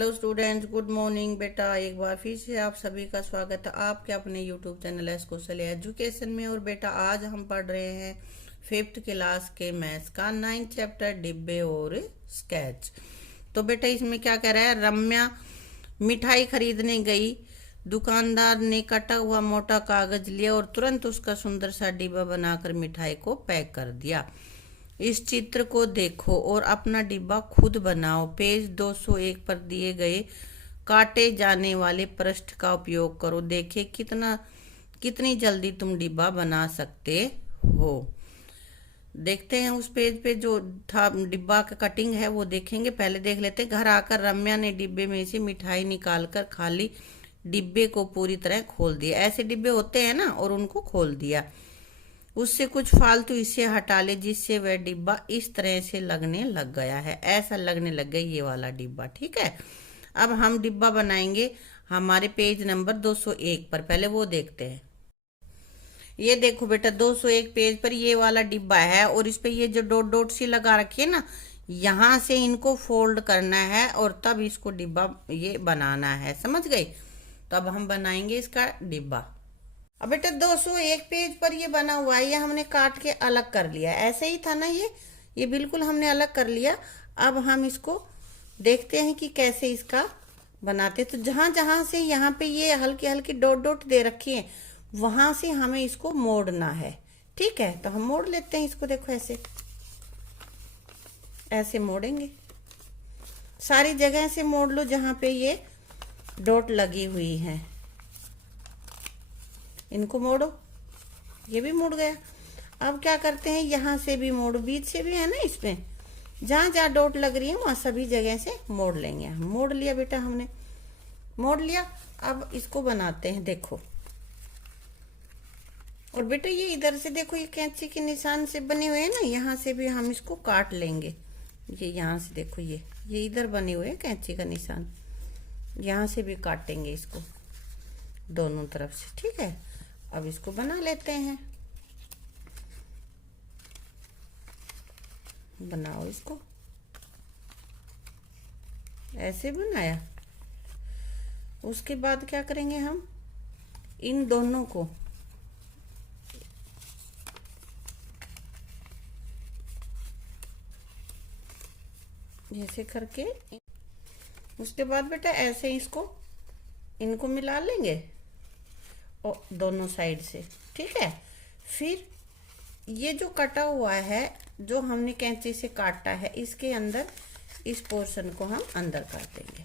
Hello students, good morning बेटा। एक बार फिर से आप सभी का स्वागत है आपके अपने यूट्यूब चैनल एस कौशल एजुकेशन में। और बेटा आज हम पढ़ रहे हैं 5th क्लास के मैथ्स का 9th चैप्टर डिब्बे और स्केच। तो बेटा इसमें क्या कह रहा है, रम्या मिठाई खरीदने गई, दुकानदार ने कटा हुआ मोटा कागज लिया और तुरंत उसका सुंदर सा डिब्बा बनाकर मिठाई को पैक कर दिया। इस चित्र को देखो और अपना डिब्बा खुद बनाओ। पेज 201 पर दिए गए काटे जाने वाले पृष्ठ का उपयोग करो। देखें कितनी जल्दी तुम डिब्बा बना सकते हो। देखते हैं उस पेज पे जो था डिब्बा का कटिंग है वो देखेंगे। पहले देख लेते हैं। घर आकर रम्या ने डिब्बे में से मिठाई निकालकर खाली डिब्बे को पूरी तरह खोल दिया। ऐसे डिब्बे होते हैं ना, और उनको खोल दिया। उससे कुछ फालतू इसे हटा ले जिससे वह डिब्बा इस तरह से लगने लग गया है। ऐसा लगने लग गया ये वाला डिब्बा। ठीक है, अब हम डिब्बा बनाएंगे हमारे पेज नंबर 201 पर। पहले वो देखते हैं। ये देखो बेटा 201 पेज पर ये वाला डिब्बा है और इस पे ये जो डॉट डॉट सी लगा रखी है ना, यहाँ से इनको फोल्ड करना है और तब इसको डिब्बा ये बनाना है। समझ गए? तो अब हम बनाएंगे इसका डिब्बा। अब बेटा 201 पेज पर ये बना हुआ है, ये हमने काट के अलग कर लिया। ऐसे ही था ना, ये बिल्कुल हमने अलग कर लिया। अब हम इसको देखते हैं कि कैसे इसका बनाते। तो जहां जहां से यहाँ पे ये हल्की हल्की डॉट डॉट दे रखी है, वहां से हमें इसको मोड़ना है। ठीक है, तो हम मोड़ लेते हैं इसको। देखो ऐसे ऐसे मोड़ेंगे, सारी जगह से मोड़ लो जहां पे ये डॉट लगी हुई है। इनको मोड़ो, ये भी मुड़ गया। अब क्या करते हैं, यहाँ से भी मोड़ो, बीच से भी है ना, इसमें जहाँ जहाँ डॉट लग रही है वहाँ सभी जगह से मोड़ लेंगे। मोड़ लिया बेटा, हमने मोड़ लिया। अब इसको बनाते हैं। देखो, और बेटा ये इधर से देखो, ये कैंची के निशान से बने हुए हैं ना, यहाँ से भी हम इसको काट लेंगे। ये यहाँ से देखो, ये इधर बने हुए हैं कैंची का निशान, यहाँ से भी काटेंगे इसको दोनों तरफ से। ठीक है, अब इसको बना लेते हैं। बनाओ इसको, ऐसे बनाया। उसके बाद क्या करेंगे, हम इन दोनों को ऐसे करके, उसके बाद बेटा ऐसे इसको इनको मिला लेंगे और दोनों साइड से। ठीक है, फिर ये जो कटा हुआ है, जो हमने कैंची से काटा है, इसके अंदर इस पोर्शन को हम अंदर कर देंगे।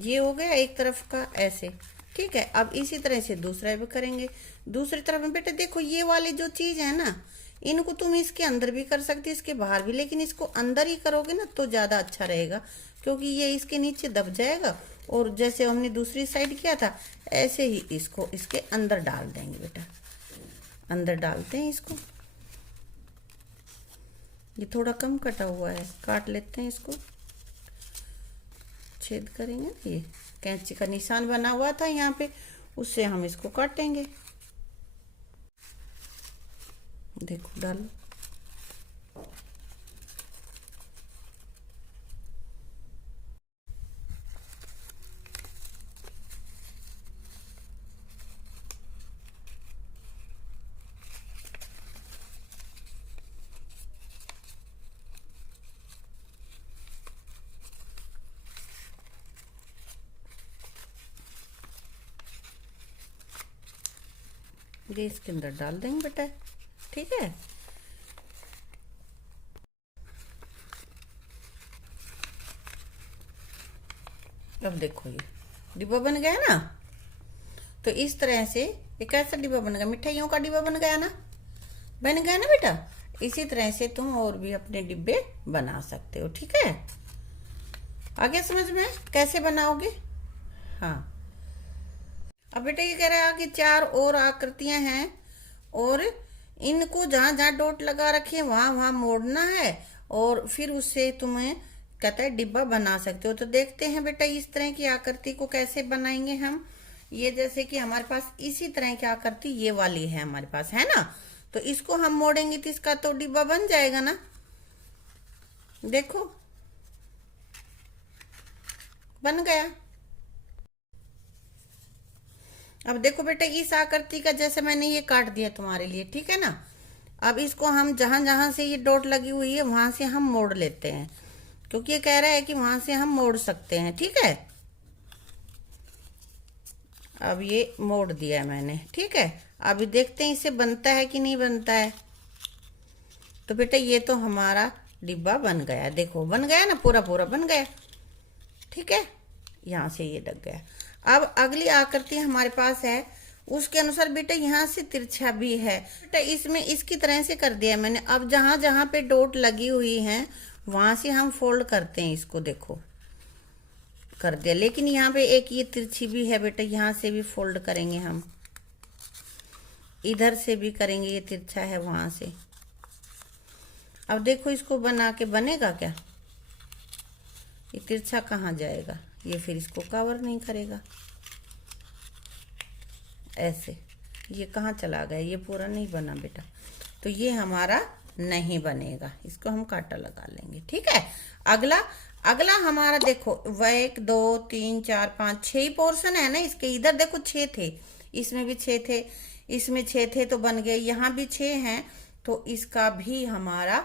ये हो गया एक तरफ का ऐसे। ठीक है, अब इसी तरह से दूसरा भी करेंगे। दूसरी तरफ में बेटा देखो, ये वाली जो चीज है ना, इनको तुम इसके अंदर भी कर सकते हो, इसके बाहर भी, लेकिन इसको अंदर ही करोगे ना तो ज्यादा अच्छा रहेगा, क्योंकि ये इसके नीचे दब जाएगा। और जैसे हमने दूसरी साइड किया था, ऐसे ही इसको इसके अंदर डाल देंगे बेटा। अंदर डालते हैं इसको। ये थोड़ा कम कटा हुआ है, काट लेते हैं इसको, छेद करेंगे। ये कैंची का निशान बना हुआ था यहाँ पे, उससे हम इसको काटेंगे। देखो डालो, ये इसके अंदर डाल देंगे बेटा। ठीक है, अब देखो ये डिब्बा बन गया ना। तो इस तरह से एक ऐसा डिब्बा बन गया, मिठाइयों का डिब्बा बन गया ना, बन गया ना बेटा। इसी तरह से तुम और भी अपने डिब्बे बना सकते हो। ठीक है, आगे समझ में कैसे बनाओगे? हाँ, अब बेटा ये कह रहा है कि 4 और आकृतियां हैं और इनको जहां जहां डॉट लगा रखे हैं वहां वहां मोड़ना है, और फिर उससे तुम्हें कहता है डिब्बा बना सकते हो। तो देखते हैं बेटा इस तरह की आकृति को कैसे बनाएंगे हम। ये जैसे कि हमारे पास इसी तरह की आकृति ये वाली है हमारे पास, है ना। तो इसको हम मोड़ेंगे तो इसका तो डिब्बा बन जाएगा ना। देखो बन गया। अब देखो बेटा इस आकृति का जैसे मैंने ये काट दिया तुम्हारे लिए, ठीक है ना। अब इसको हम जहां जहां से ये डॉट लगी हुई है वहां से हम मोड़ लेते हैं, क्योंकि ये कह रहा है कि वहां से हम मोड़ सकते हैं, ठीक है। अब ये मोड़ दिया है मैंने, ठीक है। अभी देखते हैं इसे बनता है कि नहीं बनता है। तो बेटा ये तो हमारा डिब्बा बन गया, देखो बन गया ना, पूरा पूरा बन गया, ठीक है। यहाँ से ये लग गया। अब अगली आकृति हमारे पास है, उसके अनुसार बेटा यहाँ से तिरछा भी है। बेटा इसमें इसकी तरह से कर दिया मैंने। अब जहां जहां पे डॉट लगी हुई हैं वहां से हम फोल्ड करते हैं इसको, देखो कर दिया। लेकिन यहाँ पे एक ये तिरछी भी है बेटा, यहाँ से भी फोल्ड करेंगे हम, इधर से भी करेंगे, ये तिरछा है वहां से। अब देखो इसको बना के बनेगा क्या, ये तिरछा कहाँ जाएगा, ये फिर इसको कवर नहीं करेगा, ऐसे ये कहाँ चला गया, ये पूरा नहीं बना बेटा, तो ये हमारा नहीं बनेगा, इसको हम कांटा लगा लेंगे, ठीक है। अगला अगला हमारा देखो, वह 1 2 3 4 5 6 पोर्शन है ना इसके। इधर देखो 6 थे, इसमें भी 6 थे, इसमें 6 थे तो बन गए, यहाँ भी 6 हैं, तो इसका भी हमारा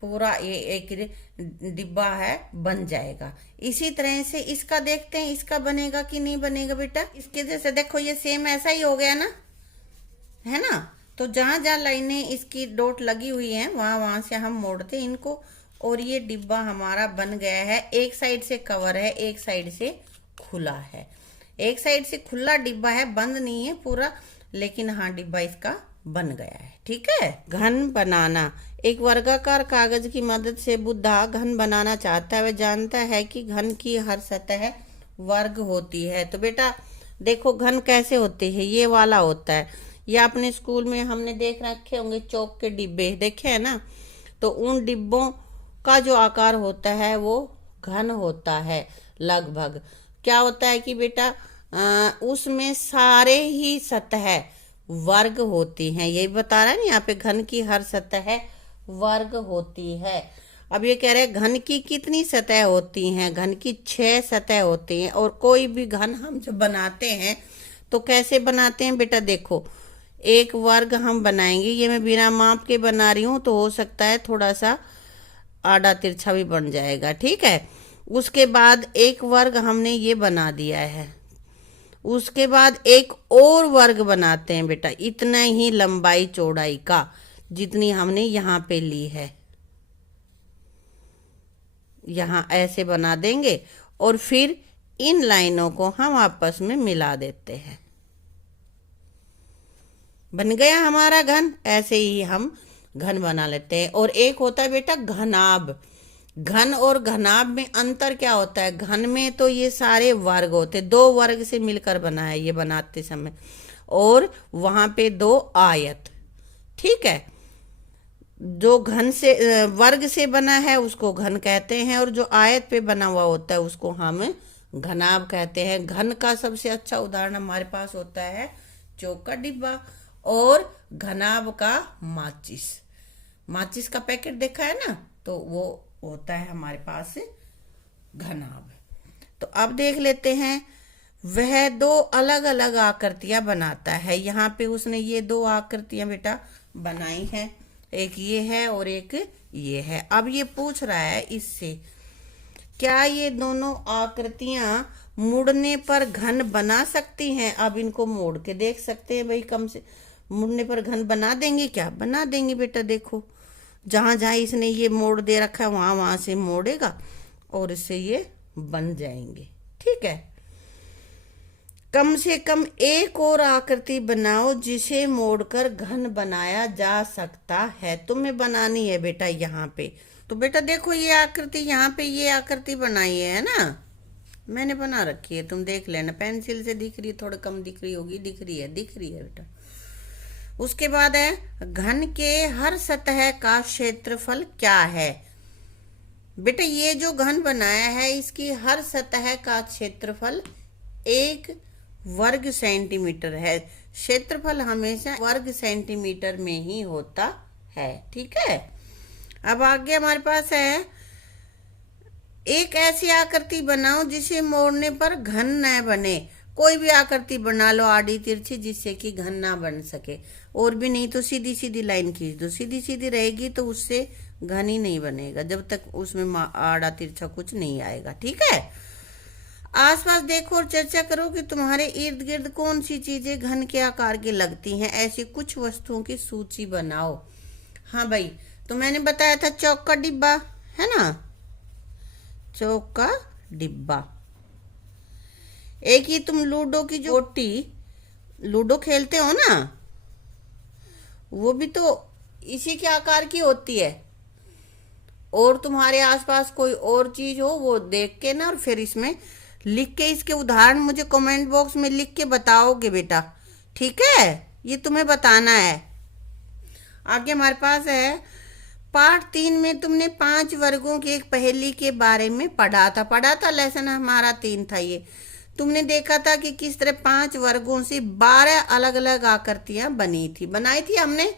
पूरा ये एक डिब्बा है बन जाएगा। इसी तरह से इसका देखते हैं, इसका बनेगा कि नहीं बनेगा बेटा। इसके जैसे देखो ये सेम ऐसा ही हो गया ना, है ना। तो जहां जहां लाइनें इसकी डॉट लगी हुई हैं वहां वहां से हम मोड़ते हैं इनको, और ये डिब्बा हमारा बन गया है। एक साइड से कवर है, एक साइड से खुला है। एक साइड से खुला डिब्बा है, बंद नहीं है पूरा, लेकिन हाँ डिब्बा इसका बन गया है, ठीक है। घन बनाना। एक वर्गाकार कागज की मदद से बुद्धा घन बनाना चाहता है। वह जानता है कि घन की हर सतह वर्ग होती है। तो बेटा देखो घन कैसे होते हैं, ये वाला होता है। ये अपने स्कूल में हमने देख रखे होंगे, चौक के डिब्बे देखे हैं ना। तो उन डिब्बों का जो आकार होता है वो घन होता है लगभग। क्या होता है कि बेटा उसमें सारे ही सतह वर्ग होती हैं, यही बता रहा है ना यहाँ पे, घन की हर सतह वर्ग होती है। अब ये कह रहे हैं घन की कितनी सतह होती हैं, घन की 6 सतह होती हैं। और कोई भी घन हम जब बनाते हैं तो कैसे बनाते हैं बेटा, देखो एक वर्ग हम बनाएंगे, ये मैं बिना माप के बना रही हूँ, तो हो सकता है थोड़ा सा आड़ा तिरछा भी बन जाएगा, ठीक है। उसके बाद एक वर्ग हमने ये बना दिया है, उसके बाद एक और वर्ग बनाते हैं बेटा, इतना ही लंबाई चौड़ाई का जितनी हमने यहाँ पे ली है, यहाँ ऐसे बना देंगे और फिर इन लाइनों को हम आपस में मिला देते हैं, बन गया हमारा घन। ऐसे ही हम घन बना लेते हैं। और एक होता है बेटा घनाभ। घन और घनाभ में अंतर क्या होता है, घन में तो ये सारे वर्ग होते, 2 वर्ग से मिलकर बना है ये बनाते समय, और वहां पे 2 आयत, ठीक है। जो घन से वर्ग से बना है उसको घन कहते हैं, और जो आयत पे बना हुआ होता है उसको हम घनाभ कहते हैं। घन का सबसे अच्छा उदाहरण हमारे पास होता है चौक का डिब्बा, और घनाभ का माचिस। माचिस का पैकेट देखा है ना, तो वो होता है हमारे पास घनाभ। तो अब देख लेते हैं, वह 2 अलग अलग आकृतियां बनाता है। यहाँ पे उसने ये 2 आकृतियां बेटा बनाई हैं, एक ये है और एक ये है। अब ये पूछ रहा है इससे, क्या ये दोनों आकृतियां मुड़ने पर घन बना सकती हैं। अब इनको मोड़ के देख सकते हैं भाई, कम से मुड़ने पर घन बना देंगे क्या, बना देंगे बेटा। देखो जहां जहां इसने ये मोड़ दे रखा है वहां वहां से मोड़ेगा और इससे ये बन जाएंगे, ठीक है। कम से कम एक और आकृति बनाओ जिसे मोड़कर घन बनाया जा सकता है। तुम्हें बनानी है बेटा यहाँ पे। तो बेटा देखो ये आकृति, यहाँ पे ये आकृति बनाई है ना, मैंने बना रखी है, तुम देख लेना। पेंसिल से दिख रही है, थोड़ा कम दिख रही होगी, दिख रही है बेटा। उसके बाद है घन के हर सतह का क्षेत्रफल क्या है। बेटा ये जो घन बनाया है इसकी हर सतह का क्षेत्रफल 1 वर्ग सेंटीमीटर है। क्षेत्रफल हमेशा वर्ग सेंटीमीटर में ही होता है। ठीक है, अब आगे हमारे पास है, एक ऐसी आकृति बनाओ जिसे मोड़ने पर घन न बने। कोई भी आकृति बना लो आड़ी तिरछी, जिससे कि घन ना बन सके, और भी नहीं तो सीधी सीधी लाइन खींच दो। सीधी सीधी रहेगी तो उससे घन ही नहीं बनेगा, जब तक उसमें आड़ा तिरछा कुछ नहीं आएगा। ठीक है, आसपास देखो और चर्चा करो कि तुम्हारे इर्द गिर्द कौन सी चीजें घन के आकार की लगती हैं। ऐसी कुछ वस्तुओं की सूची बनाओ। हाँ भाई, तो मैंने बताया था चौक का डिब्बा, है ना, चौक का डिब्बा। एक ही तुम लूडो की जो गोटी, लूडो खेलते हो ना, वो भी तो इसी के आकार की होती है। और तुम्हारे आसपास कोई और चीज हो, वो देख के ना और फिर इसमें लिख के, इसके उदाहरण मुझे कमेंट बॉक्स में लिख के बताओगे बेटा। ठीक है, ये तुम्हें बताना है। आगे हमारे पास है, पाठ 3 में तुमने 5 वर्गों की एक पहेली के बारे में पढ़ा था। लेसन हमारा 3 था। ये तुमने देखा था कि किस तरह 5 वर्गों से 12 अलग अलग आकृतियां बनाई थी हमने।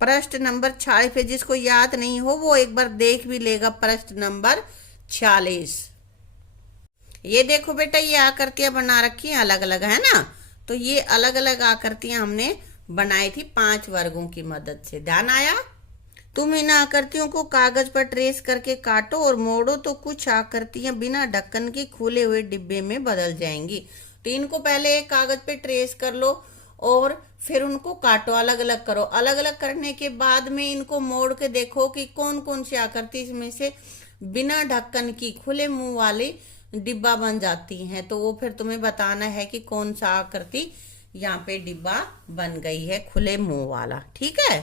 पृष्ठ नंबर 46 पे, जिसको याद नहीं हो वो एक बार देख भी लेगा। पृष्ठ नंबर 46। ये देखो बेटा, ये आकृतियां बना रखी हैं अलग अलग, है ना। तो ये अलग अलग आकृतियां हमने बनाई थी 5 वर्गों की मदद से। ध्यान आया? तुम इन आकृतियों को कागज पर ट्रेस करके काटो और मोड़ो तो कुछ आकृतियां बिना ढक्कन के खुले हुए डिब्बे में बदल जाएंगी। तो इनको पहले एक कागज पे ट्रेस कर लो और फिर उनको काटो, अलग अलग करो। अलग अलग करने के बाद में इनको मोड़ के देखो कि कौन कौन सी आकृति इसमें से बिना ढक्कन की खुले मुंह वाली डिब्बा बन जाती हैं। तो वो फिर तुम्हें बताना है कि कौन सा आकृति यहाँ पे डिब्बा बन गई है खुले मुंह वाला। ठीक है।